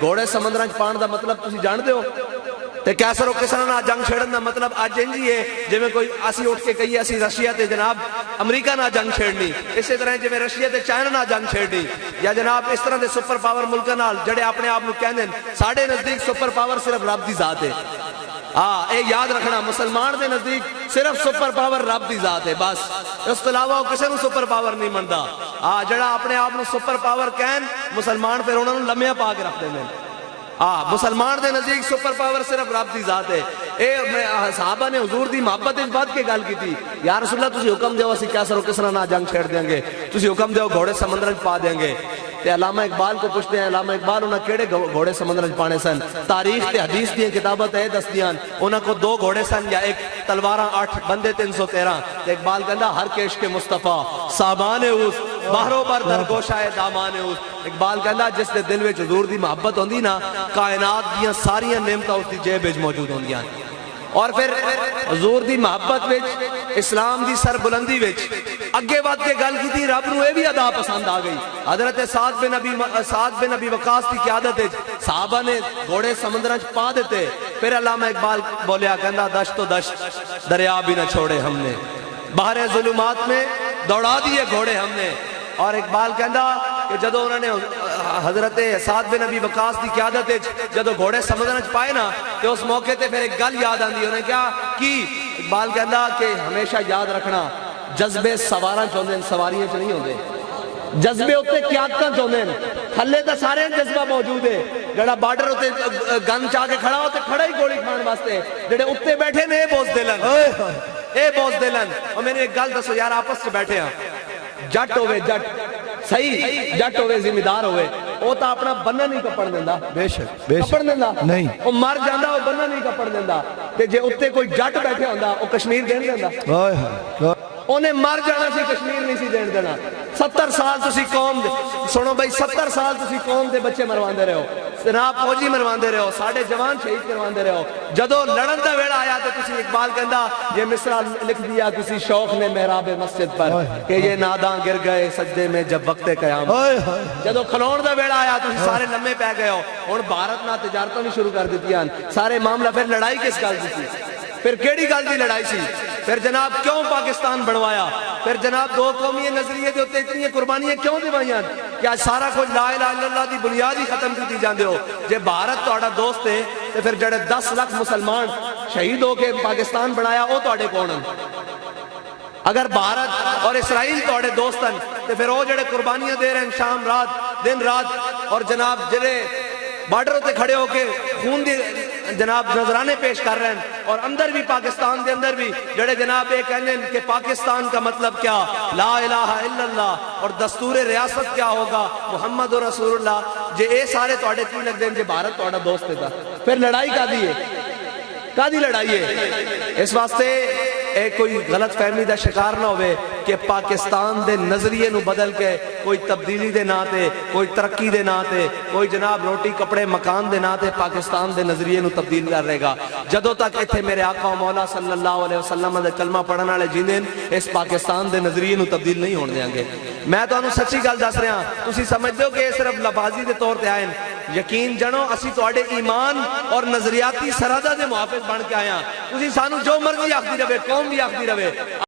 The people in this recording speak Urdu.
گھوڑے سمندراں چ پان دا مطلب تسی جانتے ہو؟ تے کیسر و کسرا نال جنگ چھیڑن دا مطلب اج انج ہی ہے جویں کوئی اسی اٹھ کے کہیے اسی رشیا تے جناب امریکہ نال جنگ چھیڑنی، اسی طرح جویں رشیا تے چائنا نال جنگ چھیڑنی، یا جناب اس طرح دے سپر پاور ملکاں نال جڑے اپنے آپ نو کہندے ساڈے نزدیک سپر پاور صرف رب دی ذات ہے۔ اے یاد رکھنا، مسلمان دے نزدیک صرف سپر پاور رب دی ذات ہے، بس اس تو علاوہ کسے نو سپر پاور نہیں مندا۔ جڑا اپنے آپ نو سپر پاور کہن مسلمان پھر انہاں نو لمیا پا کے رکھ دیندے ہیں۔ مسلمان دے نزدیک سپر پاور صرف رب دی ذات ہے۔ صحابہ نے حضور دی محبت اس بات کے گل کی تھی، یا رسول اللہ تسی حکم دیو اسی کیسر و کسرا نہ جنگ چھیڑ دیں گے، تسی حکم دیو گھوڑے سمندر پا دیں گے۔ تے علامہ اقبال کو پوچھتے ہیں علامہ اقبال انہاں کیڑے گھوڑے سمندر پانے سن؟ تاریخ تے حدیث دی کتاباں تے دستیاں انہاں کو 2 گھوڑے سن یا 1 تلواراں 8 بندے 313۔ تے اقبال کہندا ہر کیش کے مصطفیٰ سامان اوس باہروں بر درگوشائے دامان اوس۔ اقبال کہندا جس دے دل وچ حضور دی محبت ہوندی نا کائنات دیاں ساریاں نعمتاں اس دی جیب وچ موجود ہوندیاں۔ اور پھر حضور دی محبت وچ اسلام دی سر بلندی وچ اگے ود کے گل کی تھی، رب نو اے بھی ادا پسند آ گئی۔ حضرت سعد بن ابی وقاص کی قیادت وچ صحابہ نے گھوڑے سمندراں چ پا دیتے۔ پھر علامہ اقبال بولیا کہندا دشت و دشت دریا بھی نہ چھوڑے ہم نے، بحر ظلمات میں دوڑا دیے گھوڑے ہم نے۔ اور اقبال کہندا کہ جدو انہوں نے حضرت سعد بن ابی وقاص کی قیادت جدو گھوڑے سمندراں چ پائے نا تو اس موقع تے پھر ایک گل یاد آندی، انہوں نے کیا کی؟ اقبال کہندا کہ ہمیشہ یاد رکھنا جذبے سواراں چوندے ہیں سواریاں چ نہیں ہوندے، جذبے اتنے قیادتاں چوندے ہیں، تھلے تے سارے جذبہ موجود ہے۔ جڑا بارڈر اتنے گن چاہ کے کھڑا ہوتے کھڑا ہی گولی کھان واسطے، جڑے اتنے بیٹھے نے بوز دلن، اے بوز دلن۔ اور میں نے ایک گل دسو یار، آپس سے بیٹھے ہیں، جٹ ہوئے جٹ صحیح، جٹ ہوئے ذمہ دار ہوئے، وہ تا اپنا بننا نہیں کپڑ دیندہ، بے شک کپڑ دیندہ نہیں، وہ مر جاندہ وہ بننا نہیں کپڑ دیندہ۔ تے جے اتنے کوئی جٹ بیٹھے ہوندہ وہ کشمیر دین دیندہ، انہیں مر جانا سی کشمیر نہیں سی دین دینا۔ 70 سال تسی قوم دے سنو بھائی، 70 سال تسی قوم دے بچے مروان دے رہے ہو، جناب فوجی مروان دے رہے ہو، ساڑھے جوان شہید کروان دے رہے ہو۔ جدو لڑن دا ویڑا آیا تو تسی اقبال کہندا یہ مصرع لکھ دیا کسی شوق نے محراب مسجد پر کہ یہ ناداں گر گئے سجدے میں جب وقت قیام۔ جدو کھلون دا ویڑا آیا تسی سارے لمے پہ گئے ہو، اور بھارت نہ تجارتوں نہیں شروع کر دیتی ہیں سارے معاملہ۔ پھر لڑائی کس گل دی تھی؟ پھر کیڑی گل دی لڑائی سی؟ پھر جناب کیوں پاکستان بنوایا؟ پھر جناب دو قومی نظریے دے ہوتے اتنی قربانیاں کیوں دیوائیاں؟ کیا سارا کچھ لا الہ الا اللہ دی بنیاد ہی ختم کی جاندے ہو؟ جے بھارت توڑا دوست ہے تو پھر جڑے 10 لاکھ مسلمان شہید ہو کے پاکستان بنایا وہ توڑے کون ہیں؟ اگر بھارت اور اسرائیل توڑے دوست ہیں تو پھر وہ جڑے قربانیاں دے رہے ہیں شام رات دن رات، اور جناب جڑے بارڈر ہوتے کھڑے ہو کے خون دی جناب نظرانے پیش کر رہے ہیں، اور اندر بھی پاکستان دے اندر بھی جڑے جناب یہ کہنے ہیں کہ پاکستان کا مطلب کیا، لا الہ الا اللہ، اور دستور ریاست کیا ہوگا محمد رسول اللہ۔ جے اے سارے توڑے کی لگ دیں جے بھارت توڑا دوست تھا، پھر لڑائی کا دی ہے، کا دی لڑائی ہے؟ اس واسطے اے کوئی غلط فہمی دا شکار نہ ہوئے کہ پاکستان دے نظریے نو بدل کے کوئی تبدیلی دے نا تے کوئی ترقی دے نا تے کوئی جناب روٹی کپڑے مکان دے نا تے پاکستان دے نظریے نو تبدیل کر رہے گا۔ جدو تک ایتھے میرے آقا و مولا صلی اللہ علیہ وسلم دے کلمہ پڑھن والے جیندے اس پاکستان دے نظریے نو تبدیل نہیں ہون دیاں گے۔ میں تانوں سچی گل دس رہا، تسی سمجھدے ہو کہ یہ صرف لفاظی دے طور تے آئے، یقین جانو اسی تواڈے ایمان اور نظریاتی سرحداں دے محافظ بن کے آیا۔ تسی سانو جو مرضی آکھدی رہے، قوم بھی آکھدی رہے،